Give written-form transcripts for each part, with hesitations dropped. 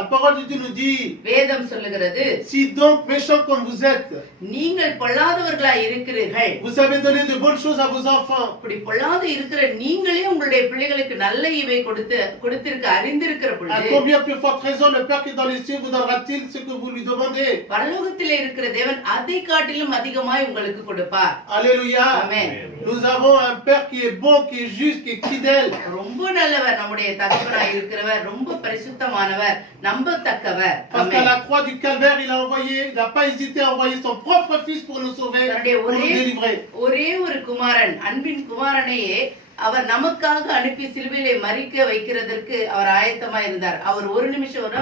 La parole de Dieu nous dit, வேதம் சொல்லுகிறது, si donc méchants comme vous êtes, நீங்கள் பொல்லாதவர்களாய் இருக்கிறீர்கள், vous savez donner de bonnes choses à vos enfants. இப்படி பொல்லாத இருக்கிற நீங்களே உங்களுடைய பிள்ளைகளுக்கு நல்ல ஈவை கொடுத்திருக்க அறிந்திருக்கிற À பொழுது combien plus forte raison le Père qui est dans les cieux vous donnera-t-il ce que vous lui demandez? பரலோகத்திலே இருக்கிற தேவன் அதை காட்டிலும் அதிகமாய் உங்களுக்கு கொடுப்பார். Alléluia. ஆமென். Nous avons un Père qui est bon, qui est juste, qui est fidèle. ரொம்ப நல்லவர் நம்முடைய தகப்பனாய் இருக்கிறவர், ரொம்ப பரிசுத்தமானவர், நம்பத்தக்கவர். Parce qu'à la croix du Calvaire, il n'a pas hésité à envoyer son propre fils pour nous sauver, pour nous délivrer. ஒரே ஒரு குமாரன், அன்பின் குமாரனையே அவர் நமக்காக அனுப்பி சிலுவையிலே மரிக்க வைக்கிறதற்கு அவர் ஆயத்தமா இருந்தார். அவர் ஒரு நிமிஷம் கூட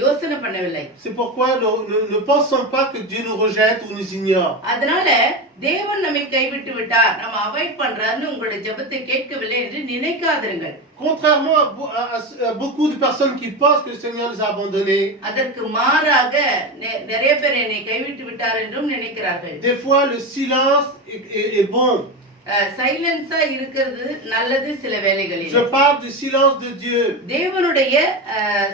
யோசனை பண்ணவில்லை. C'est pourquoi ne pensons pas que Dieu nous rejette ou nous ignore. அதனால தேவன் நம்மை கைவிட்டு விட்டார், நம்ம அவாய்ட் பண்றாருன்னு உங்களுடைய ஜெபத்தை கேட்கவில்லை என்று நினைக்காதிருங்கள். Contrairement à beaucoup de personnes qui pensent que le Seigneur nous a abandonnés. அதற்கு மாறாக நிறைய பேர் என்னை கைவிட்டு விட்டார் என்றும் நினைக்கிறார்கள். Des fois le silence est bon. சைலன்ஸா இருக்கிறது நல்லது சில வேளைகளில். Je parle du silence de Dieu. தேவனுடைய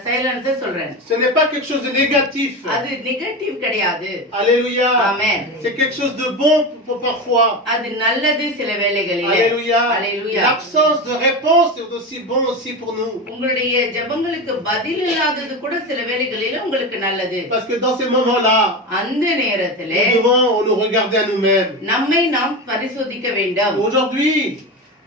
சைலன்ஸை சொல்றேன். Ce n'est pas quelque chose de négatif. அது நெகட்டிவ் கிடையாது. Alléluia. Amen. C'est quelque chose de bon pour parfois. அது நல்லது சில வேளைகளில். Alléluia. Alléluia. L'absence de réponse est aussi bon aussi pour nous. உங்களுடைய ஜெபங்களுக்கு பதில் இல்லாதது கூட சில வேளைகளில் உங்களுக்கு நல்லது. Parce que dans ces moments-là, அந்த நேரத்திலே nous devons nous regarder à nous-mêmes. நம்மை நாம் பரிசோதிக்க வேண்டும். Aujourd'hui,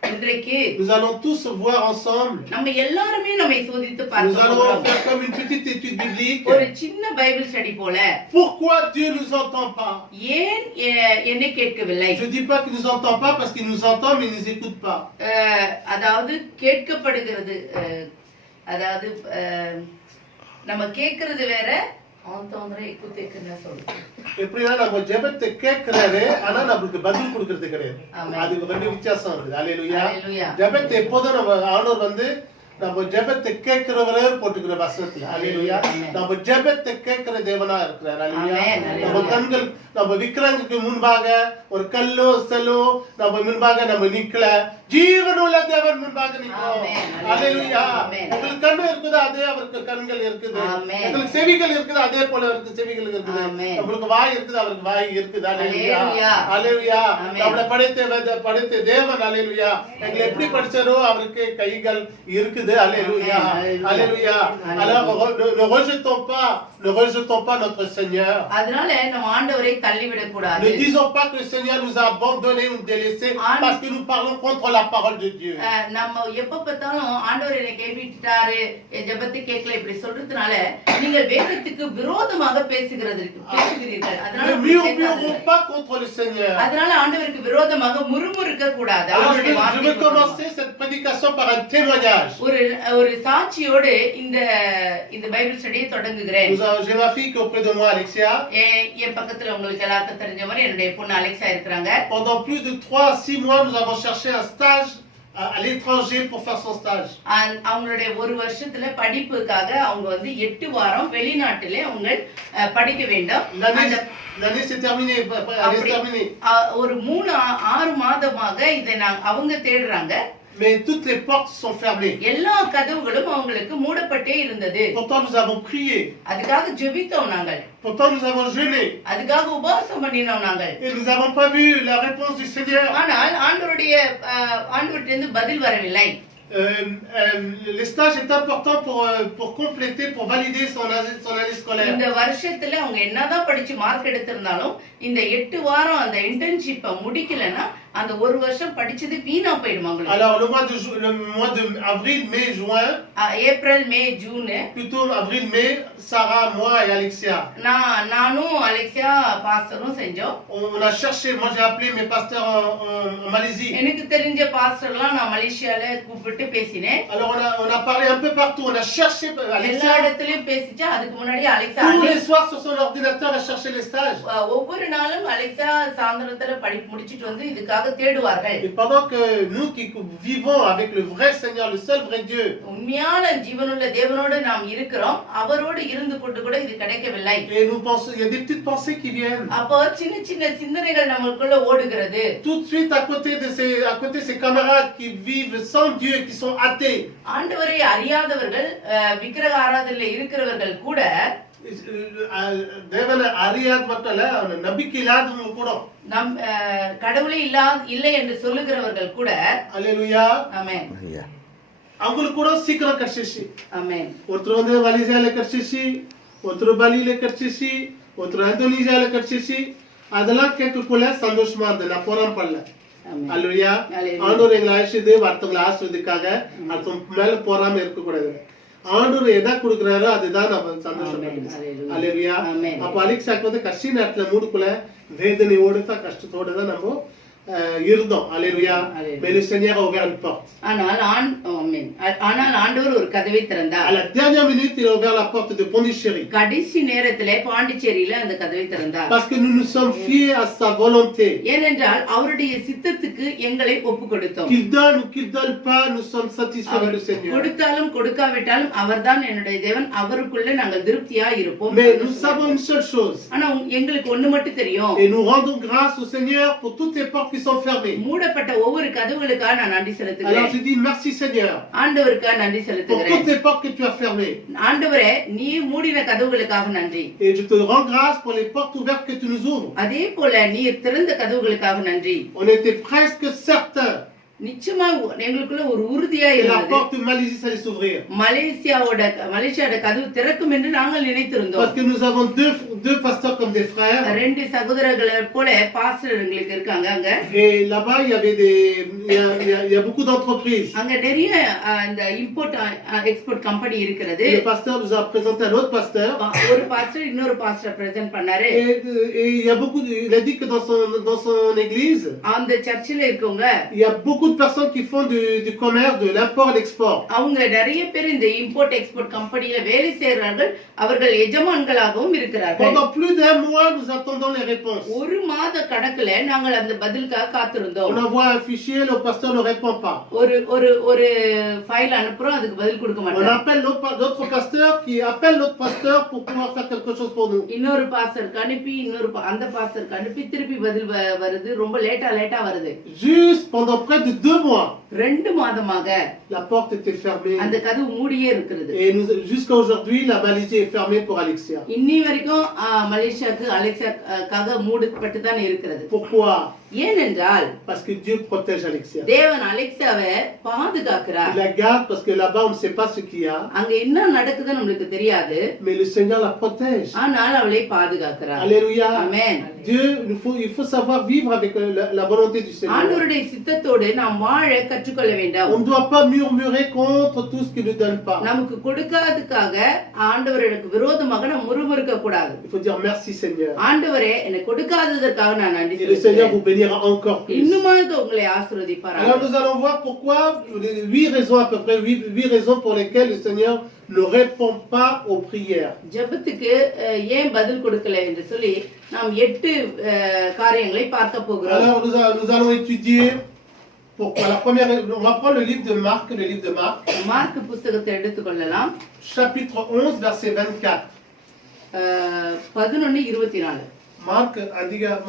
இன்றைக்கு nous allons tous voir ensemble. நம்ம எல்லாரும் நம்மை சோதித்து Nous பார்க்க allons போறோம். faire comme une petite étude biblique. ஒரு சின்ன பைபிள் ஸ்டடி போல. Pourquoi Dieu nous entend pas? ஏன் என்னை கேட்கவில்லை? Je dis pas qu'il nous entend pas parce qu'il nous entend mais il nous écoute pas. அதாவது கேட்கப்படுகிறது, அதாவது நம்ம கேட்கிறது வேற, ஆந்தோந்திர ஏக்குதேக்குன்னு சொல்றோம். எப்படின்னா நம்ம ஜெபத்தை கேட்கிறாரு ஆனா நமக்கு பதில் கொடுக்கிறது கிடையாது. அது ரெண்டு வித்தியாசம் இருக்குது. அல்லேலூயா. ஜெபத்தை எப்போதும் நம்ம ஆண்டவர் நம்ம ஜெபத்தை கேட்கிறவரே போட்டுக்கிற வசனத்துல. அல்லேலூயா. நம்ம ஜெபத்தை கேட்கிற தேவனா இருக்கிறார். அல்லேலூயா. நம்ம கண்கள் நம்ம விக்கிரங்களுக்கு முன்பாக ஒரு கல்லோ செல்லோ நம்ம முன்பாக நம்ம நிக்கல, ஜீவனுள்ள தேவன் முன்பாக நிக்கிறோம். அல்லேலூயா. உங்களுக்கு கண்ணு இருக்குது அதே அவருக்கு கண்கள் இருக்குது. உங்களுக்கு செவிகள் இருக்குது அதே போல அவருக்கு செவிகள் இருக்குது. உங்களுக்கு வாய் இருக்குது அவருக்கு வாய் இருக்குது. அல்லேலூயா. அல்லேலூயா. நம்மளை படைத்த தேவன். அல்லேலூயா. எங்களை எப்படி படிச்சாரோ அவருக்கு கைகள் இருக்குது. Alléluia. Alléluia. Alors ne rejetons pas notre Seigneur. அதனால நம்ம ஆண்டவரை தள்ளி விட கூடாது. Ne disons pas que le Seigneur nous a abandonnés ou délaissés parce que nous parlons contre la parole de Dieu. நம்ம எப்ப பார்த்தாலும் ஆண்டவர் என்னை கைவிட்டாரு, ஜெபத்தை கேட்கல இப்படி சொல்றதுனால நீங்கள் வேதத்துக்கு விரோதமாக பேசுகிறீர்கள். அதனால ne murmurons pas contre le Seigneur. அதனால ஆண்டவருக்கு விரோதமாக முறுமுறுக்க கூடாது. Je veux commencer cette prédication par un témoignage. ஒரு சாட்சியோடு இந்த பைபிள் ஸ்டடியை தொடங்குகிறேன். J'ai ma fille qui est auprès de moi, Alexia. என் பக்கத்துல உங்களுக்கு எல்லாருக்கும் தெரிஞ்ச மாதிரி என்னுடைய பொண்ணு அலெக்சா இருக்காங்க. Pendant plus de 3 à 6 mois, nous avons cherché un stage à l'étranger pour faire son stage. அவங்களுடைய ஒரு வருஷத்துல படிப்புக்காக அவங்க 8 வாரம் வெளிநாட்டிலே அவங்க படிக்க வேண்டும். L'année s'est terminée, elle est terminée. ஒரு 3-6 மாதமாக இதை அவங்க தேடுறாங்க. Mais toutes les portes sont fermées. எல்லா கதவுகளும் அவங்களுக்கு மூடப்பட்டே இருந்தது. Pourtant nous avons prié. அதுக்காக ஜெபித்தோம் நாங்கள். Pourtant nous avons jeûné. அதுக்காக உபவாசம் பண்ணினோம் நாங்கள். Et nous n'avons pas vu la réponse du Seigneur. ஆனால் ஆண்டவருடைய இருந்து பதில் வரவில்லை. Le stage est important pour compléter, pour valider son année scolaire. இந்த வருஷத்துல அவங்க என்னதான் படிச்சு மார்க் எடுத்திருந்தாலும் இந்த 8 வாரம் அந்த இன்டர்ன்ஷிப்பை முடிக்கலனா அந்த ஒரு வருஷம் படிச்சது வீணா போய்டுமா உங்களுக்கு. Alors le mois de avril, mai, juin. April, May, June. Plutôt avril, mai, Sarah, moi et Alexia. நானும் அலெக்சியா பாஸ்டரும் செஞ்சோம். On a cherché, moi j'ai appelé mes pasteurs en Malaisie. எனக்கு தெரிஞ்ச பாஸ்டர்லாம் நான் மலேசியால கூப்பிட்டு பேசினேன். Alors on a parlé un peu partout, on a cherché Alexia. எல்லா இடத்துலயும் பேசிச்சா. அதுக்கு முன்னாடி Alexa tous les soirs sur son ordinateur à chercher les stages. ஒவ்வொரு நாளும் அலெக்சா சாயந்திரத்துல படிப்பு முடிச்சிட்டு இதுக்காக நமக்காக தேடுவார்கள். Et pendant que nous qui vivons avec le vrai Seigneur, le seul vrai Dieu, உண்மையான ஜீவனுள்ள தேவனோடு நாம் இருக்கிறோம், அவரோடு இருந்து கொண்டு கூட இது கிடைக்கவில்லை. et nous pensons, il y a des petites pensées qui viennent. அப்போ சின்ன சின்ன சிந்தனைகள் நமக்குள்ள ஓடுகிறது. Tout de suite à côté de ces camarades qui vivent sans Dieu et qui sont athées. ஆண்டவரை அறியாதவர்கள், விக்கிரக ஆராதனையில் இருக்கிறவர்கள் கூட, தேவனை அறியாத மட்டும் இல்ல, அவனை நம்பிக்கை இல்லாதவங்க கூட, நம் கடவுளே இல்லை என்று சொல்லுகிறவர்கள் கூட, அல்லேலூயா, ஆமென், அவங்களுக்கு கூட சீக்கிரம் கிடைச்சிச்சு. ஆமென். ஒருத்தர் வந்து மலேசியால கிடைச்சிச்சு, ஒருத்தர் பலியில கிடைச்சிச்சு, ஒருத்தர் இந்தோனேசியால கிடைச்சிச்சு. அதெல்லாம் கேட்கக்குள்ள சந்தோஷமா இருந்தது. நான் போறாம பண்ணல. அல்லேலூயா. ஆண்டவர் எங்களை அழைச்சது அடுத்தவங்களை ஆசிர்வதிக்காக, அடுத்தவங்க மேல போறாம இருக்க கூடாது. ஆண்டவர் எதை கொடுக்குறாரோ அதுதான் நம்ம சந்தோஷப்படுறோம். அல்லேலூயா. அப்ப அலெக்சாக்கு வந்து கஷ்ட நேரத்துல மூடுக்குள்ள வேதனையோடு தான் கஷ்டத்தோடு தான் நம்ம இருந்தோம். அல்லேலூயா. Mais le Seigneur a ouvert une porte. ஆனால் ஆண்டவர் ஒரு கதவை திறந்தார். À la dernière minute, il a ouvert la porte de Pondichéry. கடைசி நேரத்திலே பாண்டிச்சேரியில அந்த கதவை திறந்தார். Parce que nous nous sommes fiés à sa volonté. ஏனென்றால் அவருடைய சித்தத்துக்கு எங்களை ஒப்புக்கொடுத்தோம். Qu'il donne ou qu'il donne pas, nous sommes satisfaits avec le Seigneur. கொடுத்தாலும் கொடுக்காவிட்டாலும் அவர்தான் என்னுடைய தேவன், அவருக்குள்ள நாங்கள் திருப்தியா இருப்போம். Mais nous savons une seule chose. ஆனா எங்களுக்கு ஒண்ணு மட்டும் தெரியும். Et nous rendons grâce au Seigneur pour toutes les portes qui sont fermées. மூடப்பட்ட ஒவ்வொரு கதவுகளுக்காக நான் நன்றி செலுத்துகிறேன். Alors je dis merci Seigneur. ஆண்டவருக்கு நன்றி Pour செலுத்துகிறேன். toutes les portes que tu as fermées. ஆண்டவரே, நீ மூடின கதவுகளுக்காக நன்றி. Et je te rends grâce pour les portes ouvertes que tu nous ouvres. அதே போல நீர் திறந்த கதவுகளுக்காக நன்றி. On était presque certains நிச்சயமா எங்களுக்குள்ள ஒரு உறுதியா que la இருந்தது. porte de Malaisie allait s'ouvrir. மலேசியாவோட கதவு திறக்கும் என்று நாங்கள் நினைத்திருந்தோம். Parce que nous avons deux pasteurs comme des frères. ரெண்டு சகோதரர்களை போல பாஸ்டர் எங்களுக்கு இருக்காங்க அங்க. Et là-bas il y avait il y a beaucoup d'entreprises. அங்க நிறைய இந்த இம்போர்ட் எக்ஸ்போர்ட் கம்பெனி இருக்கிறது. Le pasteur nous a présenté un autre pasteur. ஒரு பாஸ்டர் இன்னொரு பாஸ்டர் பிரசன்ட் பண்ணாரு. Et il y a beaucoup il a dit que dans son église அந்த சர்ச்சில் இருக்கவங்க, il y a beaucoup de personnes qui font du commerce, de l'import et l'export. அவங்க நிறைய பேர் இந்த இம்போர்ட் எக்ஸ்போர்ட் கம்பெனில வேலை செய்றார்கள். அவர்கள் எஜமான்களாகவும் இருக்கிறார்கள். Pendant plus d'un mois nous attendons les réponses. ஒரு மாத கணக்குல நாங்கள் அந்த பதிலுக்காக காத்திருந்தோம். On envoie un fichier, le pasteur ne répond pas. ஒரு ஃபைல் அனுப்புறோம், அதுக்கு பதில் கொடுக்க On மாட்டாங்க. appelle d'autres pasteurs qui appellent l'autre pasteur pour pouvoir faire quelque chose pour nous. இன்னொரு பாஸ்டருக்கு அனுப்பி அந்த பாஸ்டருக்கு அனுப்பி திருப்பி பதில் வருது. ரொம்ப லேட்டா வருது. Juste pendant près de 2 mois. 2 மாதமாக La porte était fermée. அந்த கதவு மூடியே இருக்குது. Et jusqu'à aujourd'hui la Malaisie est fermée pour Alexia. இன்னி வரைக்கும் மலேசியாக்கு அலெக்சாக்காக மூடப்பட்டு தான் இருக்கிறது. Pourquoi? ஏனென்றால் Parce que Dieu protège Alexia. தேவன் அலெக்சாவை பாதுகாக்கிறார். Il la garde parce que là-bas on ne sait pas ce qu'il y a. அங்க என்ன நடக்குது நமக்கு தெரியாது. Mais le Seigneur la protège. ஆனால் அவளை பாதுகாக்கிறார். Alléluia. ஆமென். Dieu, il faut savoir vivre avec la volonté du Seigneur. ஆண்டவருடைய சித்தத்தோடு நாம் வாழ கற்றுக்கொள்ள வேண்டும். On ne doit pas murmurer contre tout ce qu'il ne donne pas. நமக்கு கொடுக்காததுக்காக ஆண்டவருக்கு விரோதமாக நாம் முறுமுறுக்க கூடாது. Il faut dire merci Seigneur. ஆண்டவரே, எனக்கு கொடுக்காததற்காக நான் நன்றி Et le Seigneur vous bénira encore plus. இன்னுமாக உங்களை ஆசீர்வதிப்பார். Alors nous allons voir pourquoi 8 raisons à peu près 8 raisons pour lesquelles le Seigneur ne répond pas aux prières. ஜெபத்துக்கு ஏன் பதில் கொடுக்கல என்று சொல்லி நாம் 8 காரியங்களை பார்க்க போகிறோம். Alors nous allons étudier pourquoi. La première, on va prendre le livre de Marc, mark புத்தகத்தை எடுத்துக்கொள்ளலாம். chapitre 11 verset 24. 11:24.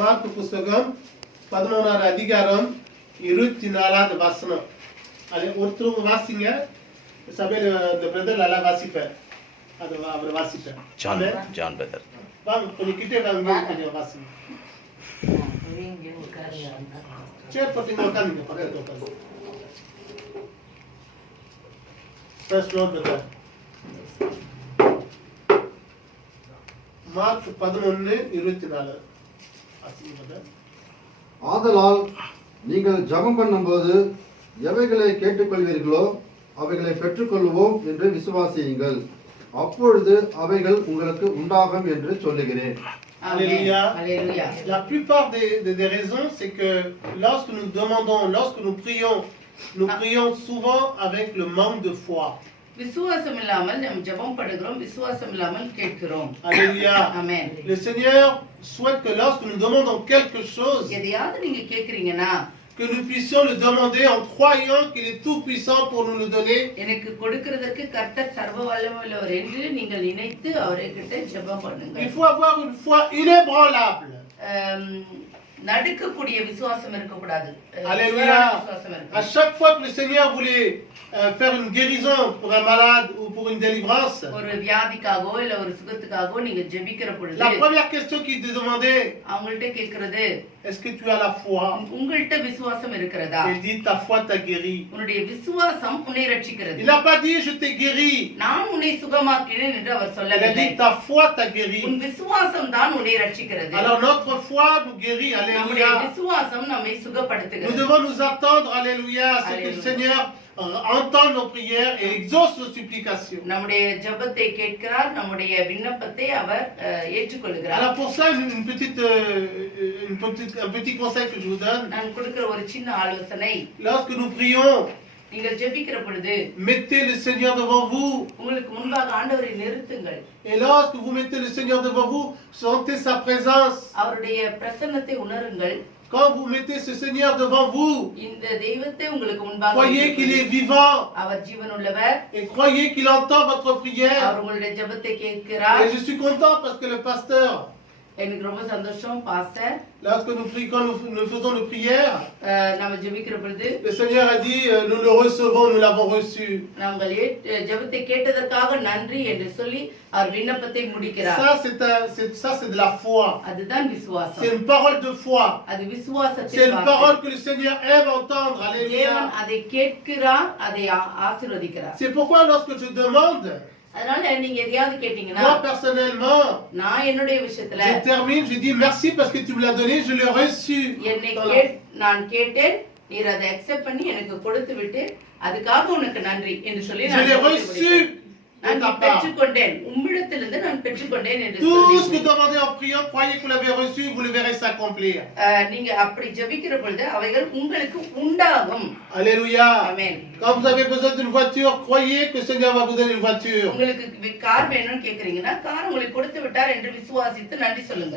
மார்க் புத்தகம் 11ஆம் அதிகாரம் 24வது வசனம். அதை ஒருத்தர் வாசிங்க. சபையில இந்த பிரதர் நல்லா வாசிப்பார். அது அவர் வாசிப்பார். John brother. வாங்க கொஞ்சம் கிட்டே வாங்க, கொஞ்சம் வாசிங்க. சேர் போட்டு உட்காருங்க, பக்கத்துல உட்காருங்க. First note brother. மார்க் 11:24. வாசிங்க பிரதர். ஆதலால் நீங்கள் ஜெபம் பண்ணும்போது எவைகளை கேட்டுக்கொள்வீர்களோ அவைகளை பெற்றுக்கொள்வோம் என்று விசுவாசியுங்கள், அப்பொழுது அவைகள் உங்களுக்கு உண்டாகும் என்று சொல்லுகிறேன். Alléluia. Alléluia. La plupart des raisons, c'est que lorsque nous demandons, lorsque nous prions souvent avec le manque de foi. விசுவாசம் இல்லாமல் நாம் ஜெபம் பண்ணுகிறோம், விசுவாசம் இல்லாமல் கேட்கிறோம். Alléluia. ஆமென். Le Seigneur souhaite que lorsque nous demandons quelque chose, எதையாவது நீங்க கேக்குறீங்கன்னா, que nous puissions le demander en croyant qu'il est tout puissant pour nous le donner. எனக்கு கொடுக்கிறதற்கு கர்த்தர் சர்வ வல்லமையுள்ளவர் என்று நீங்கள் நினைத்து அவர்கிட்ட ஜெபம் பண்ணுங்க. Il faut avoir une foi inébranlable. நடுக்கக்கூடிய விசுவாசம் இருக்க கூடாது. Alléluia. À chaque fois que le Seigneur voulait faire une guérison pour un malade ou pour une délivrance, ஒரு வியாதிக்காகவோ இல்ல ஒரு சுகத்துக்காகவோ நீங்க ஜெபிக்கிற பொழுது la première question qu'il te demandait, அவங்கள்ட்ட கேக்குறது, est-ce que tu as la foi? உங்கள்ட்ட விசுவாசம் இருக்கிறதா? Il dit ta foi t'a guéri. உன்னுடைய விசுவாசம் உன்னை ரட்சிக்கிறது. Il n'a pas dit je t'ai guéri. நான் உன்னை சுகமாக்கினேன் என்று அவர் Il a சொல்லவில்லை. dit ta foi t'a guéri. உன் விசுவாசம் தான் உன்னை ரட்சிக்கிறது. Alors notre foi nous guérit. நம்முடைய Alléluia. விசுவாசம் நம்மை Nous சுகப்படுத்துகிறது. devons nous attendre, alléluia, à ce que le Alléluia. Seigneur entende nos prières et exauce nos supplications. நம்முடைய ஜெபத்தை கேட்கிறார், நம்முடைய விண்ணப்பத்தை அவர் ஏற்றுக்கொள்கிறார். Alors pour ça, un petit conseil que je vous donne. நான் கொடுக்கிற ஒரு சின்ன ஆலோசனை, Lorsque nous prions, நீங்கள் ஜெபிக்கிற பொழுது mettez le Seigneur devant vous. உங்களுக்கு முன்பாக ஆண்டவரை நிறுத்துங்கள். Et lorsque vous mettez le Seigneur devant vous, sentez sa présence. அவருடைய பிரசன்னத்தை உணருங்கள். Quand vous mettez ce Seigneur devant vous, இந்த தெய்வத்தை உங்களுக்கு முன்பாக croyez qu'il est vivant அவர் ஜீவனுள்ளவர். et croyez qu'il entend votre prière. அவர் உங்களுடைய ஜெபத்தை கேட்கிறார். Et je suis content parce que le pasteur, எனக்கு ரொம்ப சந்தோஷம் pastor, lorsque quand nous faisons nos prières, நம்ம ஜெபிக்கிற பொழுது le Seigneur a dit nous le recevons, nous l'avons reçu. நாங்கள் ஜெபத்தை கேட்டதற்காக நன்றி என்று சொல்லி அவர் விண்ணப்பத்தை முடிக்கிறார். Ça c'est de la foi. அதுதான் விசுவாசம். C'est une parole de foi. அது C'est விசுவாசத்தின் une வார்த்தை. parole que le Seigneur aime entendre. தேவன் Alléluia. அதை கேட்கிறார், அதை ஆசீர்வதிக்கிறார். C'est pourquoi lorsque je demande, அதனால நீங்க எதையாவது கேட்டீங்கன்னா, moi personnellement, நான் என்னுடைய விஷயத்துல je termine, je dis merci parce que tu me l'as donné, je l'ai reçu. நான் கேட்டேன், நீர் அதை அக்செப்ட் பண்ணி எனக்கு கொடுத்து விட்டு அதுக்காக உனக்கு நன்றி என்று சொல்லி Je l'ai reçu. நான் பெற்றுக்கொண்டேன், உம்மிடத்திலிருந்து நான் பெற்றுக்கொண்டேன் என்று Tout ce que சொல்லி demandez en priant, croyez que vous l'avez reçu, vous le verrez s'accomplir. நீங்க அப்படி ஜெபிக்கிற பொழுது அவைகள் உங்களுக்கு உண்டாகும். Alléluia. ஆமென். Quand vous avez besoin d'une voiture, croyez que le Seigneur va vous donner une voiture. உங்களுக்கு car வேணும்னு கேக்குறீங்கன்னா கார் உங்களுக்கு கொடுத்து விட்டார் என்று விசுவாசித்து நன்றி சொல்லுங்க.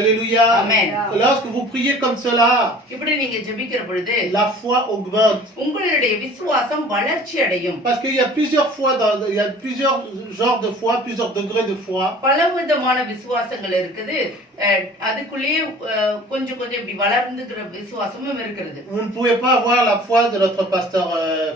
Alléluia. Amen. Lorsque vous priez comme cela, இப்படி நீங்க ஜெபிக்கிற பொழுது la foi augmente. உங்களுடைய விசுவாசம் வளர்ச்சி அடையும். Parce qu'il y a plusieurs genres de foi, plusieurs degrés de foi. பலவிதமான விசுவாசங்கள் இருக்குது. அதுக்குள்ளேயே கொஞ்சம் கொஞ்சம் இப்படி வளர்ந்துக்கிற விசுவாசமும் இருக்கிறது. Vous ne pouvez pas avoir la foi de notre pasteur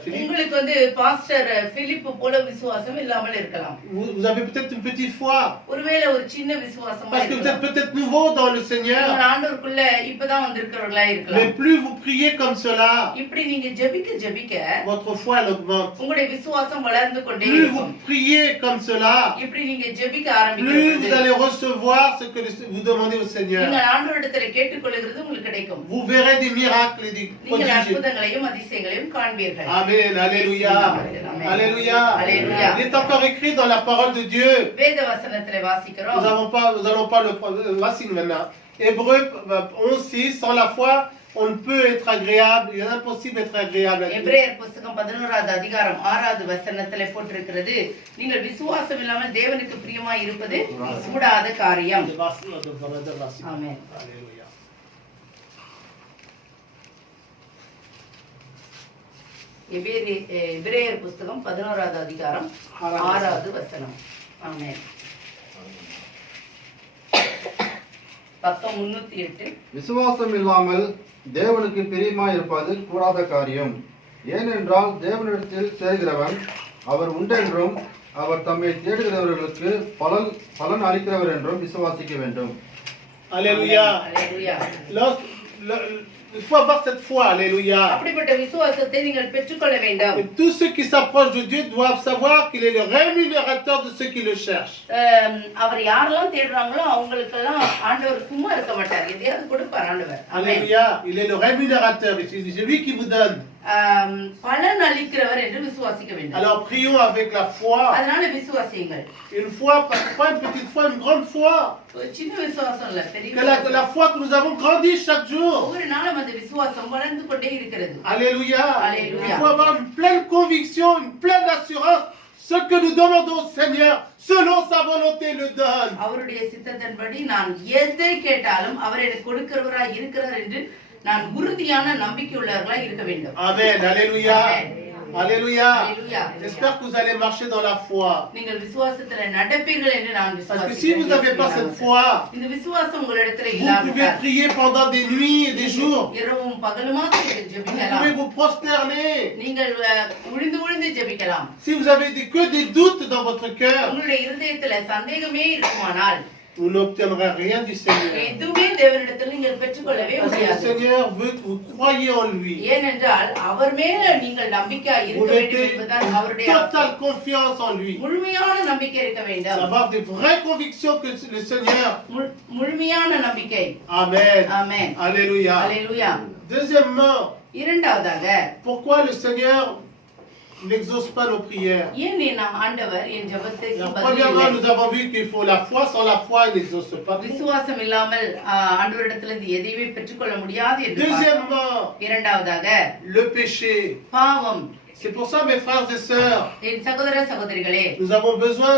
Philippe. உங்களுக்கு வந்து பாஸ்டர் பிலிப் போல விசுவாசம் இல்லாமல் இருக்கலாம். Vous avez peut-être une petite foi. ஒருவேளை ஒரு சின்ன விசுவாசமா Parce que vous êtes இருக்கலாம். peut-être nouveau dans le Seigneur. ஆண்டவருக்குள்ள இப்பதான் வந்திருக்கிறவங்களா Mais இருக்கலாம். plus vous priez comme cela, இப்படி நீங்க ஜெபிக்க ஜெபிக்க votre foi elle augmente. உங்களுடைய விசுவாசம் வளர்ந்து கொண்டே Plus vous இருக்கும். priez comme cela, இப்படி நீங்க ஜெபிக்க ஆரம்பிக்கும் plus vous பொழுது allez recevoir ce que vous demandez au Seigneur. நீங்கள் ஆண்டவரிடத்துல கேட்டுக்கொள்கிறது உங்களுக்கு கிடைக்கும். Vous verrez des miracles et des நீங்கள் prodiges. அற்புதங்களையும் அதிசயங்களையும் காண்பீர்கள். Amen, alléluia. Amen. Alléluia. Alléluia. Il est encore écrit dans la parole de Dieu. வேத வசனத்திலே வாசிக்கிறோம். Nous allons pas le voici maintenant. Hébreux 11:6, sans la foi, on ne peut être agréable, il est impossible d'être agréable à Dieu. எபிரேயர் புத்தகம் 11வது அதிகாரம் 6வது வசனத்திலே போட்டிருக்கிறது, நீங்கள் விசுவாசம் இல்லாமல் தேவனுக்கு பிரியமாய் இருப்பது கூடாத காரியம். ஆமென். Alléluia. எபிரேயர் புத்தகம் 11வது அதிகாரம் 6வது வசனம். ஆமென். பக்கம் 308. விசுவாசம் இல்லாமல் தேவனுக்கு பிரியமாய் இருப்பது கூடாத காரியம். ஏனென்றால் தேவனிடத்தில் சேர்கிறவன் அவர் உண்டென்றும் அவர் தம்மை தேடுகிறவர்களுக்கு பலன் அளிக்கிறவர் என்றும் விசுவாசிக்க வேண்டும். Alléluia. Alléluia. Il faut avoir cette foi, alléluia. அப்படிப்பட்ட விசுவாசத்தை நீங்கள் பெற்றுக்கொள்ள வேண்டும். Et tous ceux qui s'approchent de Dieu doivent savoir qu'il est le rémunérateur de ceux qui le cherchent. அவர் யாரெல்லாம் தேடுறாங்களோ அவங்களுக்கெல்லாம் ஆண்டவர் சும்மா இருக்க மாட்டார், எதையாவது கொடுப்பார் ஆண்டவர். Alléluia. Il est le rémunérateur, c'est lui qui vous donne. பலன் அளிக்கிறவர் என்று விசுவாசிக்க வேண்டும். Alors prions avec la foi. அதனால விசுவாசியுங்கள். Une foi, pas une petite foi, une grande foi. சின்ன விசுவாசம் இல்ல, பெரிய Que la foi que nous avons grandi chaque jour. ஒவ்வொரு நாளும் அந்த விசுவாசம் வளர்ந்து கொண்டே இருக்கிறது. Alléluia. Alléluia. Il faut avoir une pleine conviction, une pleine assurance. Ce que nous demandons au Seigneur, selon sa volonté, le donne. அவருடைய சித்தத்தின்படி நான் எதை கேட்டாலும் அவர் எனக்கு கொடுக்கிறவராய் இருக்கிறார் என்று நான் உறுதியான நம்பிக்கையுள்ளவர்களாய் இருக்க வேண்டும். Amen. Alléluia. Alléluia. Alléluia. J'espère que vous allez marcher dans la foi. நீங்கள் விசுவாசத்தில் நடப்பீர்கள் என்று நான் Parce que si vous n'avez pas cette foi, இந்த விசுவாசம் உங்களிடத்தில் vous pouvez இல்லாவிட்டால் prier pendant des nuits et des jours. இரவும் பகலுமாக Vous ஜெபிக்கலாம். pouvez vous prosterner. நீங்கள் விழுந்து ஜெபிக்கலாம். Si vous avez que des doutes dans votre cœur, உங்களுடைய இருதயத்துல சந்தேகமே இருக்குமானால் vous n'obtiendrez rien du Seigneur. எதுவுமே தேவனிடத்தில் நீங்கள் பெற்றுக்கொள்ளவே Parce que le முடியாது. Seigneur veut que vous croyiez en lui. ஏனென்றால் அவர் மேல நீங்கள் நம்பிக்கையா Vous இருக்க வேண்டும் mettez என்பதுதான் அவருடைய totale confiance en lui. முழுமையான நம்பிக்கை இருக்க வேண்டும். Avoir des vraies convictions que le Seigneur. முழுமையான நம்பிக்கை. Amen. ஆமென். Alléluia. அல்லேலூயா. Deuxièmement, இரண்டாவதாக pourquoi le Seigneur n'exauce pas nos prières? ஏன் ஆண்டவர் என் ஜெபத்துக்கு பதில் Premièrement, இல்லை? nous avons vu qu'il faut la foi. Sans la foi, il n'exauce pas. விசுவாசம் இல்லாமல் ஆண்டவரிடத்திலிருந்து எதையுமே பெற்றுக்கொள்ள முடியாது என்று பார்த்தோம். Deuxièmement, இரண்டாவதாக le péché. பாவம். C'est pour ça, mes frères et sœurs, என் சகோதர சகோதரிகளே, nous avons besoin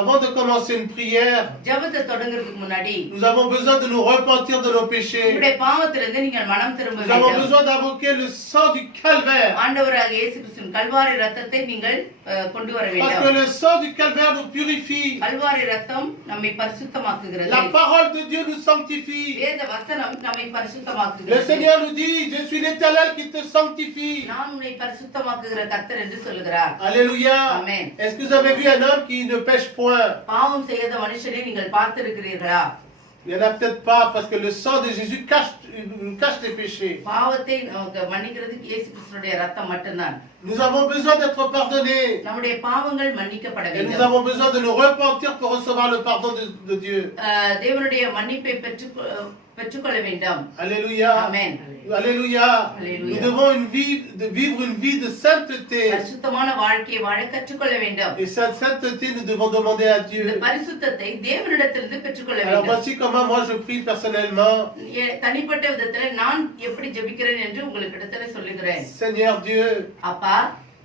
avant de commencer une prière, ஜெபத்தை தொடங்குறதுக்கு முன்னாடி nous avons besoin de nous repentir de nos péchés. உங்களுடைய பாவத்திலிருந்து நீங்கள் மனம் திரும்ப Nous avons வேண்டும். besoin d'invoquer le sang du calvaire. ஆண்டவராகிய இயேசு கிறிஸ்துவின் கல்வாரி ரத்தத்தை நீங்கள் கொண்டு வர Parce que வேண்டும். le sang du calvaire nous purifie. Kalvari ரத்தம் நம்மை பரிசுத்தமாக்குகிறது. La parole de Dieu nous sanctifie. வேத வசனம் நம்மை Le பரிசுத்தமாக்குகிறது. Seigneur nous dit, je suis l'Éternel qui te sanctifie. நான் உன்னை பரிசுத்தமாக்குகிற கர்த்தர் என்று சொல்லுகிறார். Alléluia. Amen. Est-ce que vous avez vu un homme qui ne pêche point? பாவம் செய்யாத மனுஷனை நீங்கள் பார்த்திருக்கிறீர்களா? Il n'y en a peut-être pas parce que le sang de Jésus cache les péchés. பாவத்தை மன்னிக்கிறதுக்கு இயேசு கிறிஸ்துவினுடைய ரத்தம் மட்டும்தான். Nous avons besoin d'être pardonnés. நம்முடைய பாவங்கள் மன்னிக்கப்பட Et nous வேண்டும். avons besoin de nous repentir pour recevoir le pardon de Dieu. தேவனுடைய மன்னிப்பை பெற்றுக்கொள்ள வேண்டும். Alléluia. Amen. Alléluia. Alléluia. Nous devons vivre une vie de sainteté. பரிசுத்தமான வாழ்க்கையை வாழ கற்றுக்கொள்ள வேண்டும். Et cette sainteté, nous devons demander à இந்த Dieu. பரிசுத்தத்தை தேவனிடத்திலிருந்து பெற்றுக்கொள்ள Alors வேண்டும். voici comment moi je prie personnellement. தனிப்பட்ட விதத்துல நான் எப்படி ஜெபிக்கிறேன் என்று உங்களுக்கு இடத்துல சொல்லுகிறேன். Seigneur Dieu, அப்பா,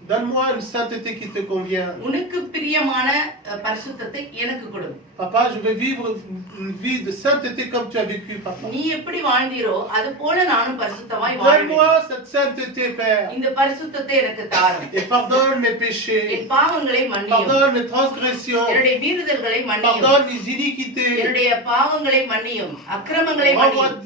donne-moi une sainteté qui te convient. உனக்கு பிரியமான பரிசுத்தத்தை எனக்கு கொடு. Papa, je veux vivre une vie de sainteté comme tu as vécu, papa. நீ எப்படி வாழ்ந்தீரோ அது போல நானும் பரிசுத்தமாய் வாழ்வேன். Donne-moi cette sainteté, Père. இந்த பரிசுத்தத்தை எனக்கு தாரும். Et pardonne mes péchés. என் பாவங்களை மன்னியும். Pardonne mes transgressions. என்னுடைய மீறுதல்களை மன்னியும். Pardonne mes iniquités. என்னுடைய பாவங்களை மன்னியும். அக்கிரமங்களை மன்னியும்.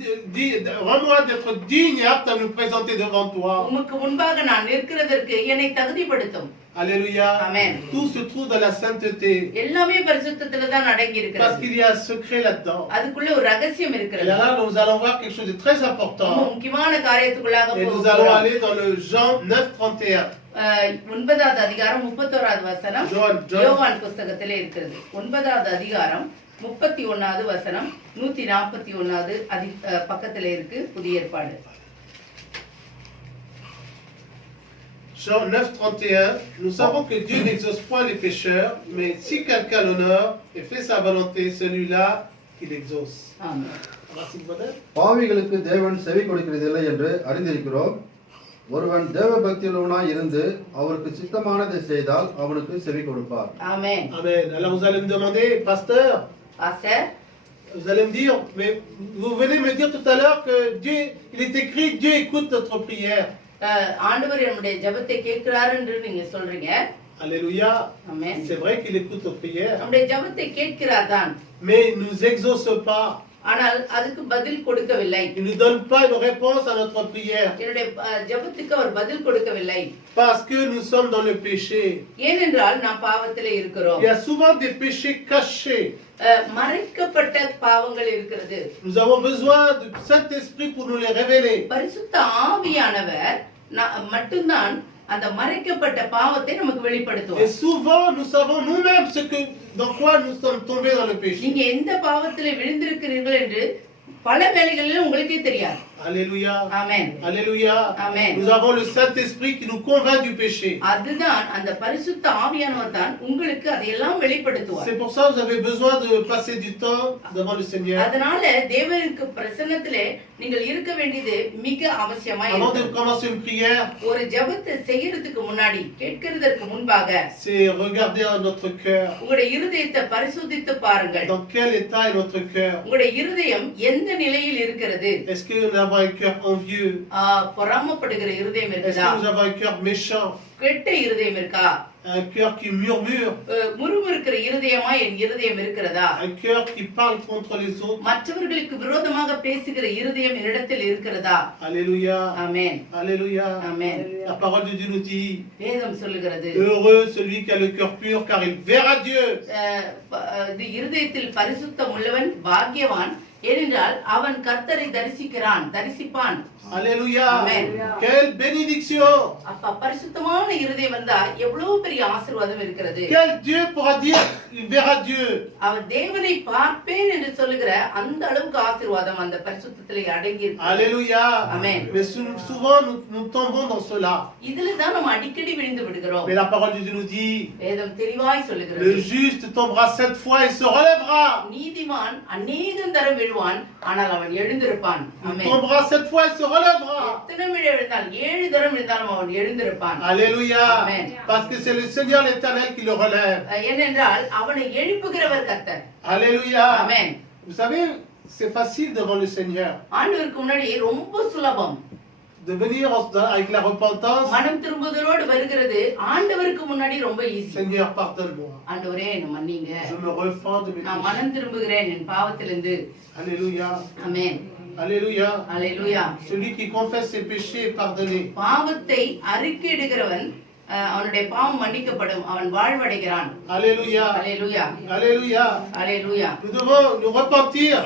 Rends-moi d'être digne et apte à nous présenter devant toi. உமக்கு முன்பாக நான் நிற்கிறதற்கு என்னை தகுதிப்படுத்தும். Alléluia. Amen. Tout se trouve dans la sainteté. எல்லாமே பரிசுத்தத்துல தான் அடங்கி Parce இருக்கிறது. qu'il y a un secret là-dedans. அதுக்குள்ள ஒரு ரகசியம் Et இருக்கிறது. là, nous allons voir quelque chose de très ரொம்ப important. முக்கியமான காரியத்துக்குள்ளாக Et nous allons போகிறோம். aller dans le Jean 9:31. 9வது அதிகாரம் 31வது வசனம் John. யோவான் புத்தகத்திலே இருக்கிறது. 9வது அதிகாரம் 31வது வசனம் 141வது பக்கத்திலே இருக்கு புதிய ஏற்பாடு. Jean 9:31, nous savons que Dieu n'exauce point les pécheurs, mais si quelqu'un l'honore et fait sa volonté, celui-là, il exauce. ஆமென். Merci, brother. பாவிகளுக்கு தேவன் செவி கொடுக்கிறதில்லை என்று அறிந்திருக்கிறோம். ஒருவன் தேவ பக்தியுள்ளவனாய் இருந்து அவருக்கு சித்தமானதை செய்தால் அவனுக்கு செவி கொடுப்பார். ஆமென். Amen. Alors vous allez me demander, pasteur, pastor, vous allez me dire, mais vous venez me dire tout à l'heure que Dieu, il est écrit, Dieu écoute notre prière. ஆண்டவர் நம்முடைய ஜெபத்தை கேட்கிறார் என்று நீங்க சொல்றீங்க. Alléluia. ஆமென். C'est vrai qu'il écoute nos prières, நம்முடைய ஜெபத்தை கேட்கிறார் தான். mais il ne nous exauce pas. ஆனால் அதுக்கு பதில் கொடுக்கவில்லை. Il ne nous donne pas une réponse à notre prière. என்னுடைய ஜெபத்துக்கு அவர் பதில் கொடுக்கவில்லை. Parce que nous sommes dans le péché. ஏனென்றால் நாம் பாவத்திலே இருக்கிறோம். Il y a souvent des péchés cachés. மறைக்கப்பட்ட பாவங்கள் இருக்கிறது. Nous avons besoin du Saint-Esprit pour nous les révéler. பரிசுத்த ஆவியானவர் மட்டும்தான் அந்த மறைக்கப்பட்ட பாவத்தை நமக்கு Et வெளிப்படுத்துவார். souvent, nous savons nous-mêmes dans quoi nous sommes tombés dans le péché. நீங்க எந்த பாவத்திலே விழுந்திருக்கிறீர்கள் என்று பல வேளைகளில் உங்களுக்கே தெரியாது. Alléluia. ஆமென். Alléluia. Amen. Nous avons le Saint-Esprit qui nous convainc du péché. அதுதான் அந்த பரிசுத்த ஆவியானவர் தான் உங்களுக்கு அதையெல்லாம் வெளிப்படுத்துவார். C'est pour ça que vous avez besoin de passer du temps devant le Seigneur. அதனால தேவனுக்கு பிரசன்னத்திலே நீங்கள் இருக்க வேண்டியது மிக அவசியமாய் Avant de இருக்கிறது. commencer une prière, ஒரு ஜெபத்தை செய்யறதுக்கு முன்னாடி கேட்கிறதற்கு முன்பாக c'est regarder à notre cœur. உங்களுடைய இருதயத்தை பரிசுத்தித்து பாருங்கள். Dans quel état est notre cœur? உங்களுடைய இருதயம் எந்த எந்த நிலையில் இருக்கிறது? Est-ce que nous avons un cœur envieux? பொறாமைப்படுகிற இருதயம் Est-ce இருக்குதா? que nous avons un cœur méchant? கெட்ட இருதயம் இருக்கா? Un cœur qui murmure? முறுமுறுக்கிற இருதயமா என் இருதயம் இருக்கிறதா? Un cœur qui parle contre les autres? மற்றவர்களுக்கு விரோதமாக பேசுகிற இருதயம் என்னிடத்தில் இருக்கிறதா? Alléluia. ஆமென். Alléluia. ஆமென். La parole de Dieu nous dit, வேதம் சொல்லுகிறது, heureux celui qui a le cœur pur car il verra Dieu. இது இருதயத்தில் பரிசுத்தம் உள்ளவன் பாக்கியவான், ஏனென்றால் அவன் கர்த்தரை தரிசிப்பான். Alléluia. Amen. Quelle bénédiction. அப்ப பரிசுத்தமான இருதயம் வந்தா எவ்வளவு பெரிய ஆசீர்வாதம் இருக்கிறது. Quel Dieu pourra dire il verra Dieu. அவன் தேவனை பார்ப்பேன் என்று சொல்லுகிற அந்த அளவுக்கு ஆசீர்வாதம் அந்த பரிசுத்தத்திலே அடங்கி இருக்கு. Alléluia. Amen. Mais souvent nous tombons dans cela. இதுல தான் நம்ம அடிக்கடி விழுந்து விடுகிறோம். Mais la parole de Dieu nous dit, வேதம் தெளிவாய் சொல்லுகிறது, le juste tombera 7 fois et se relèvera. நீதிமான் அநேகம் தரம் விழுவான், ஆனால் அவன் எழுந்திருப்பான். Il tombera 7 fois et se relèvera. எத்தனை முறை விழுந்தால் 7 தரம் விழுந்தாலும் அவன் எழுந்திருப்பான். Alléluia. Amen. Parce que c'est le Seigneur l'Éternel qui le relève. ஏனென்றால் அவனை எழுப்புகிறவர் கர்த்தர். Alléluia. Amen. Vous savez, c'est facile devant le Seigneur ஆண்டவருக்கு முன்னாடி ரொம்ப சுலபம். de venir avec la repentance. மனம் திரும்புதலோடு வருகிறது ஆண்டவருக்கு முன்னாடி ரொம்ப ஈஸி. Seigneur, pardonne-moi. ஆண்டவரே என்னை மன்னிங்க. Je me repens de mes நான் péchés. மனம் திரும்புகிறேன் என் பாவத்திலிருந்து. Alléluia. ஆமென். Alléluia. அல்லேலூயா. Celui qui confesse ses péchés est pardonné. பாவத்தை அறிக்கையிடுகிறவன் அவனுடைய பாவம் மன்னிக்கப்படும், அவன் வாழ்வடைகிறான். Alléluia. அல்லேலூயா. Alléluia. அல்லேலூயா. Nous devons nous repentir.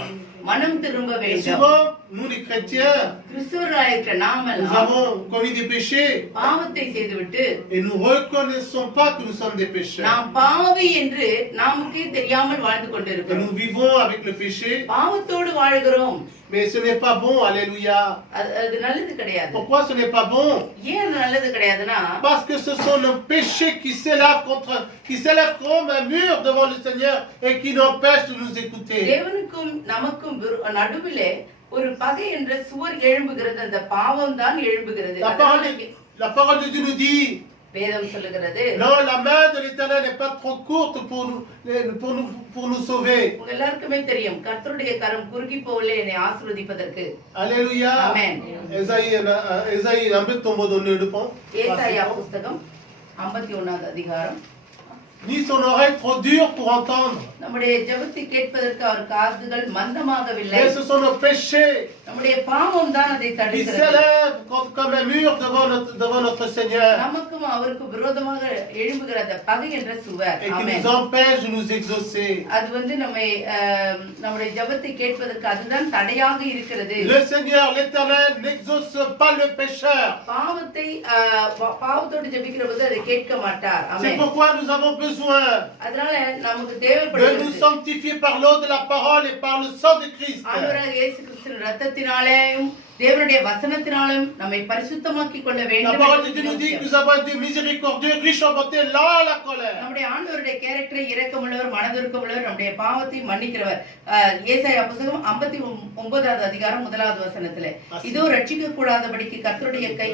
மனம் திரும்ப Et வேண்டும். souvent, nous les chrétiens, கிறிஸ்தவர்களாகிற nous நாமெல்லாம் avons commis des péchés பாவத்தை செய்துவிட்டு et nous reconnaissons pas que nous sommes des pécheurs. நாம் பாவி என்று நமக்கே தெரியாமல் வாழ்ந்து Que கொண்டிருக்கிறோம். nous vivons avec le péché, பாவத்தோடு வாழ்கிறோம். mais ce n'est pas bon. Alléluia. அது நல்லது கிடையாது. Pourquoi ce n'est pas bon? ஏன் அது நல்லது கிடையாதுன்னா, Parce que ce sont nos péchés qui s'élèvent comme un mur devant le Seigneur et qui n'empêchent de nous écouter. தேவனுக்கும் நமக்கும் நடுவிலே ஒரு பகை என்ற சுவர் எழும்புகிறது. அந்த பாவம் தான் எழும்புகிறது. La parole de Dieu nous dit, வேதம் சொல்லுகிறது, non, la main de l'Éternel n'est pas trop courte pour nous sauver. உங்க எல்லாருக்குமே தெரியும், கர்த்தருடைய கரம் குறுகி போகல என்னை ஆசீர்வதிப்பதற்கு. Alléluia. Amen. Ésaïe 59 எடுப்போம். ஏசாயா புத்தகம் 51வது அதிகாரம். Ni son oreille trop dure pour entendre. நம்முடைய ஜெபத்தை கேட்பதற்கு அவர் காதுகள் மந்தமாகவில்லை. Mais ce sont nos péchés நம்முடைய பாவம் தான் அதை qui தடுக்கிறது. s'élèvent comme un mur devant notre Seigneur நமக்கும் அவருக்கு விரோதமாக எழும்புகிற அந்த பகை என்ற சுவர். et qui ஆமென். nous empêchent de nous exaucer. அது நம்முடைய ஜெபத்தை கேட்பதற்கு அதுதான் தடையாக இருக்கிறது. Le Seigneur, l'Éternel, n'exauce pas le pécheur. பாவத்தோடு ஜெபிக்கிறபோது அதை கேட்க மாட்டார். C'est ஆமென். pourquoi nous avons besoin அதனால நமக்கு de nous தேவைப்படுகிறது sanctifier par l'eau de la parole et par le sang de Christ. ஆண்டவராக இயேசு கிறிஸ்துவின் இரத்தத்தினாலேயும் தேவனுடைய வசனத்தினாலும் நம்மை பரிசுத்தமாக்கிக் கொள்ள La வேண்டும். parole de Dieu nous dit que nous avons un Dieu miséricordieux, riche en bonté, lent à la colère. நம்முடைய ஆண்டவருடைய கேரக்டரை இரக்கமுள்ளவர், மனதுருக்கமுள்ளவர், நம்முடைய பாவத்தை மன்னிக்கிறவர். ஏசாயா புத்தகம் 59வது அதிகாரம் 1வது வசனத்திலே, இதோ ரட்சிக்க கூடாதபடிக்கு கர்த்தருடைய கை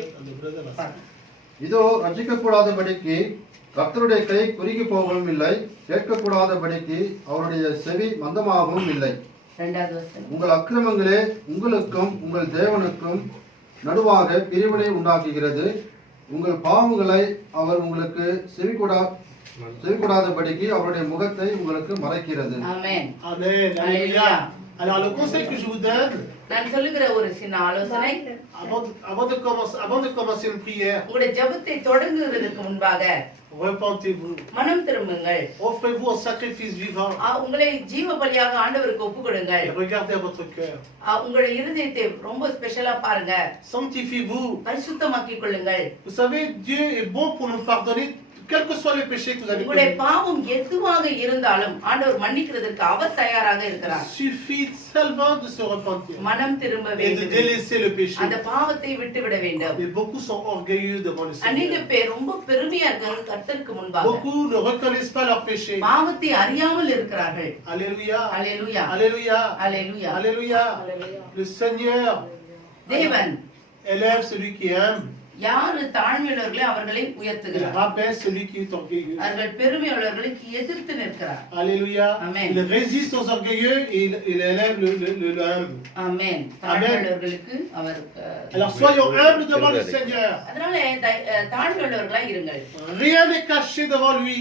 இதோ ரட்சிக்கக்கூடாதபடிக்கு கர்த்தருடைய கை குறுகி போகவும் இல்லை, கேட்கக்கூடாதபடிக்கு அவருடைய செவி மந்தமாகவும் இல்லை. 2வது வசனம், உங்கள் அக்கிரமங்களே உங்களுக்கும் உங்கள் தேவனுக்கும் நடுவாக பிரிவினை உண்டாக்குகிறது. உங்கள் பாவங்களை அவர் உங்களுக்கு செவிக்கூடாதபடிக்கு அவருடைய முகத்தை உங்களுக்கு மறைக்கிறது. ஆமென். Amen. Alléluia. Alors le conseil que je vous donne, நான் சொல்லுகிற ஒரு சின்ன ஆலோசனை, avant de commencer une prière, உங்களுடைய ஜெபத்தை தொடங்குவதற்கு முன்பாக repentez-vous. மனம் திரும்புங்கள். Offrez-vous un sacrifice vivant. உங்களை ஜீவ பலியாக ஆண்டவருக்கு ஒப்புக்கொடுங்கள். Et regardez à votre cœur. உங்களுடைய இருதயத்தை ரொம்ப ஸ்பெஷலா பாருங்க. Sanctifiez-vous. பரிசுத்தமாக்கிக் கொள்ளுங்கள். Vous savez, Dieu est bon pour nous pardonner, quels que soient les péchés que vous avez உங்களுடைய commis. பாவம் எதுவாக இருந்தாலும் ஆண்டவர் மன்னிக்கிறதுக்கு அவர் தயாராக இருக்கிறார். Il suffit seulement de se repentir மனம் திரும்ப et de வேண்டும். délaisser le péché. அந்த பாவத்தை விட்டுவிட வேண்டும். Mais beaucoup sont orgueilleux devant le அநேக Seigneur. பேர் ரொம்ப பெருமையா இருக்காங்க கர்த்தருக்கு முன்பாக. Beaucoup ne reconnaissent pas leur péché. பாவத்தை அறியாமல் இருக்கிறார்கள். Alléluia. அல்லேலூயா. Alléluia. அல்லேலூயா. Alléluia. Le Seigneur தேவன் élève celui qui aime. யாரு தாழ்மையுள்ளவர்களே அவர்களை Il உயர்த்துகிறார். rabaisse celui qui est orgueilleux. அவர்கள் பெருமையுள்ளவர்களுக்கு எதிர்த்து நிற்கிறார். Alléluia. Amen. Il résiste aux orgueilleux et il élève le humble. ஆமென். தாழ்மையுள்ளவர்களுக்கு அவர் Alors soyons humbles devant le Seigneur. அதனால தாழ்மையுள்ளவர்களாய் இருங்கள். Rien n'est caché devant lui.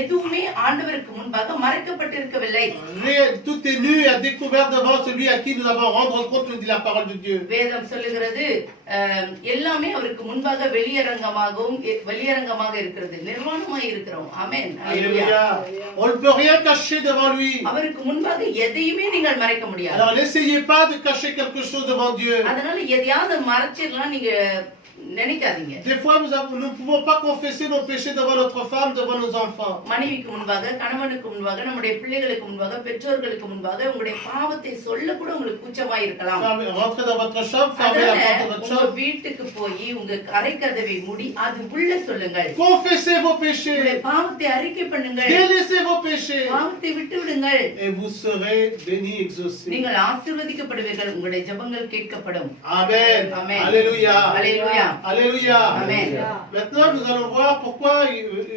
எதுவுமே ஆண்டவருக்கு முன்பாக மறைக்கப்பட்டிருக்கவில்லை. Rien, tout est nu et à découvert devant celui à qui nous avons rendre compte, nous dit la parole de Dieu. வேதம் சொல்லுகிறது எல்லாமே அவருக்கு முன்பாக வெளியரங்கமாக இருக்கிறது, நிர்வாணமாய் இருக்கிறோம். ஆமென். Alléluia. On ne peut rien cacher devant lui. அவருக்கு முன்பாக எதையுமே நீங்கள் மறைக்க முடியாது. Alors n'essayez pas de cacher quelque chose devant Dieu. அதனால எதையாவது மறைச்சிடலாம் நீங்க நினைக்காதீங்க. Des fois nous ne pouvons pas confesser nos péchés devant notre femme, devant nos enfants. மனைவிக்கு முன்பாக, கணவனுக்கு முன்பாக, நம்முடைய பிள்ளைகளுக்கு முன்பாக, பெற்றோர்களுக்கு முன்பாக உங்களுடைய பாவத்தை சொல்ல கூட உங்களுக்கு கூச்சமாய் இருக்கலாம். Rentrez dans votre chambre, fermez la porte de votre உங்க chambre. வீட்டுக்கு போய் உங்க அறைக்கதவை மூடி அது உள்ள சொல்லுங்கள். Confessez vos péchés. உங்களுடைய பாவத்தை அறிக்கை பண்ணுங்கள். Délaissez vos péchés. பாவத்தை விட்டு விடுங்கள். Et vous serez bénis, exaucés. நீங்கள் ஆசீர்வதிக்கப்படுவீர்கள். உங்களுடைய ஜெபங்கள் கேட்கப்படும். Amen. Amen. Alléluia. Alléluia. Alléluia. Amen. Maintenant, nous allons voir pourquoi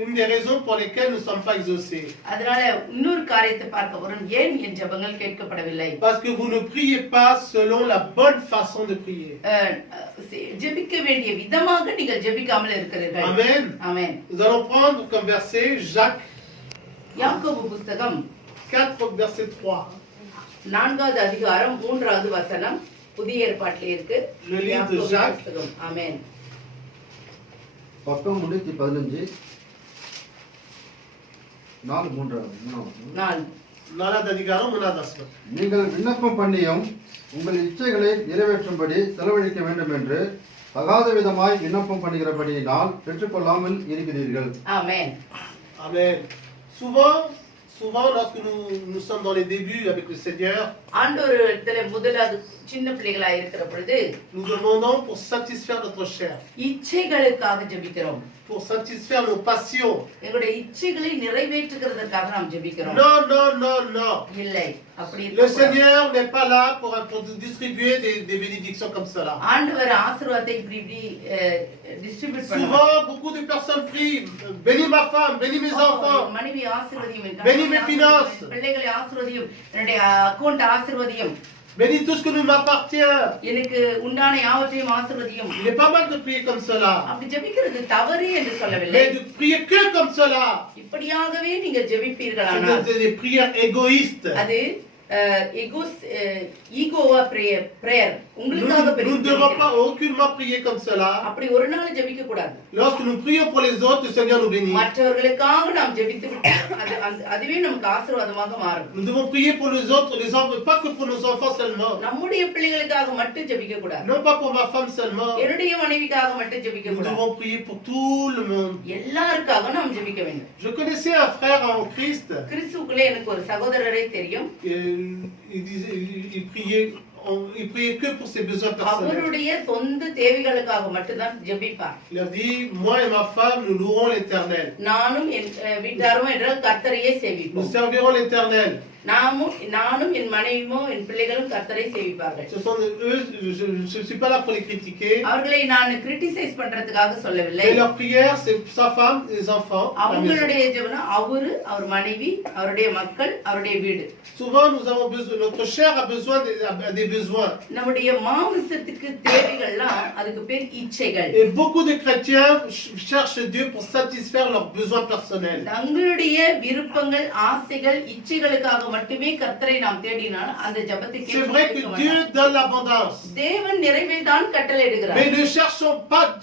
une des raisons pour lesquelles nous ne sommes pas exaucés. அதனால இன்னொரு காரியத்தை பார்க்க போறோம். ஏன் என் ஜெபங்கள் கேட்கப்படவில்லை? Parce que vous ne priez pas selon la bonne façon de prier. ஜெபிக்க வேண்டிய விதமாக நீங்கள் ஜெபிக்காமல் இருக்கிறீர்கள். Amen. ஆமென். Nous allons prendre comme verset Jacques யாக்கோபு புத்தகம் 4, verset 3. 4வது அதிகாரம் 3வது வசனம் புதிய ஏற்பாட்டிலே இருக்கு. Le livre de யாக்கோபு Jacques. புத்தகம். ஆமென். பக்கம் 315 4:3 நாலாவது அதிகாரம் 3வது வசனம். நீங்கள் விண்ணப்பம் பண்ணியும் உங்கள் இச்சைகளை நிறைவேற்றும்படி செலவழிக்க வேண்டும் என்று தகாத விதமாய் விண்ணப்பம் பண்ணுகிறபடியினால் பெற்றுக்கொள்ளாமல் இருக்கிறீர்கள். ஆமென். Amen. Souvent, lorsque nous sommes dans les débuts avec le Seigneur, ஆண்டவரிடத்திலே முதலாவது சின்ன பிள்ளைகளா இருக்கிற பொழுது nous demandons pour satisfaire notre chair, இச்சைகளுக்காக ஜெபிக்கிறோம். pour satisfaire nos passions. எங்களுடைய இச்சைகளை நிறைவேற்றுகிறதற்காக நாம் ஜெபிக்கிறோம். Non, non, non, non. இல்லை, அப்படி Le இருக்கக்கூடாது. Seigneur n'est pas là pour distribuer des bénédictions comme cela. ஆண்டவர் ஆசீர்வாதத்தை இப்படி டிஸ்ட்ரிபியூட் பண்ணுவார். Souvent, beaucoup de personnes prient, bénis ma femme, bénis mes enfants. மனைவி ஆசீர்வதியும், என் Bénis mes கணவனை finances. ஆசீர்வதியும், பிள்ளைகளை ஆசீர்வதியும், என்னுடைய அக்கவுண்ட் ஆசீர்வதியும், Bénis tout ce que nous m'appartient. எனக்கு உண்டான யாவற்றையும் ஆசீர்வதியும். Il est pas mal de prier comme cela. அப்படி ஜெபிக்கிறது தவறு என்று சொல்லவில்லை. Mais de prier que comme cela, இப்படியாகவே நீங்க ஜெபிப்பீர்களானால் c'est des prières égoïstes. அது ஈகோவா பிரேயர் உங்களுக்காக Nous ne devons pas aucunement prier comme cela. அப்படி ஒரு நாள் ஜெபிக்க கூடாது. Lorsque nous prions pour les autres, le Seigneur nous bénit. மற்றவர்களுக்காக நாம் ஜெபித்து அதுவே நமக்கு ஆசீர்வாதமாக மாறும். Nous devons prier pour les autres, pas que pour nos enfants seulement. நம்முடைய பிள்ளைகளுக்காக மட்டும் ஜெபிக்க கூடாது. Non pas pour ma femme seulement. என்னுடைய மனைவிக்காக மட்டும் ஜெபிக்க Nous கூடாது. devons prier pour tout le monde. எல்லாருக்காக நாம் ஜெபிக்க வேண்டும். Je connaissais un frère en Christ. கிறிஸ்துவுக்குள்ளே எனக்கு ஒரு சகோதரரை தெரியும். Il priait que pour ses besoins personnels. அவருடைய சொந்த தேவைகளுக்காக மட்டும் தான் ஜெபிப்பார். Il a dit, moi et ma femme, nous louerons l'Éternel. நானும் என் வீட்டாரும் என்ற கர்த்தரையே Nous சேவிப்போம். servirons l'Éternel. நானும் என் மனைவியும் என் பிள்ளைகளும் கர்த்தரை சேவிப்பார்கள். Ce sont eux, je ne suis pas là pour les critiquer. அவர்களை நான் கிரிட்டிசைஸ் பண்றதுக்காக சொல்லவில்லை. Et leur prière, c'est sa femme, les enfants. la maison. அவங்களுடைய ஜெபம் அவர் மனைவி, அவருடைய மக்கள், அவருடைய வீடு. Souvent, nous avons besoin, notre chair a besoin des besoins. நம்முடைய மாம்சத்துக்கு தேவைகள்லாம் அதுக்கு பேர் இச்சைகள். Et beaucoup de chrétiens cherchent Dieu pour satisfaire leurs besoins personnels. தங்களுடைய விருப்பங்கள், ஆசைகள், இச்சைகளுக்காக மட்டுமே கர்த்தரை நாம் தேடினால் அந்த ஜெபத்தை C'est vrai que Dieu donne l'abondance. தேவன் நிறைவை தான் கட்டளையிடுகிறார். Mais ne cherchons pas Dieu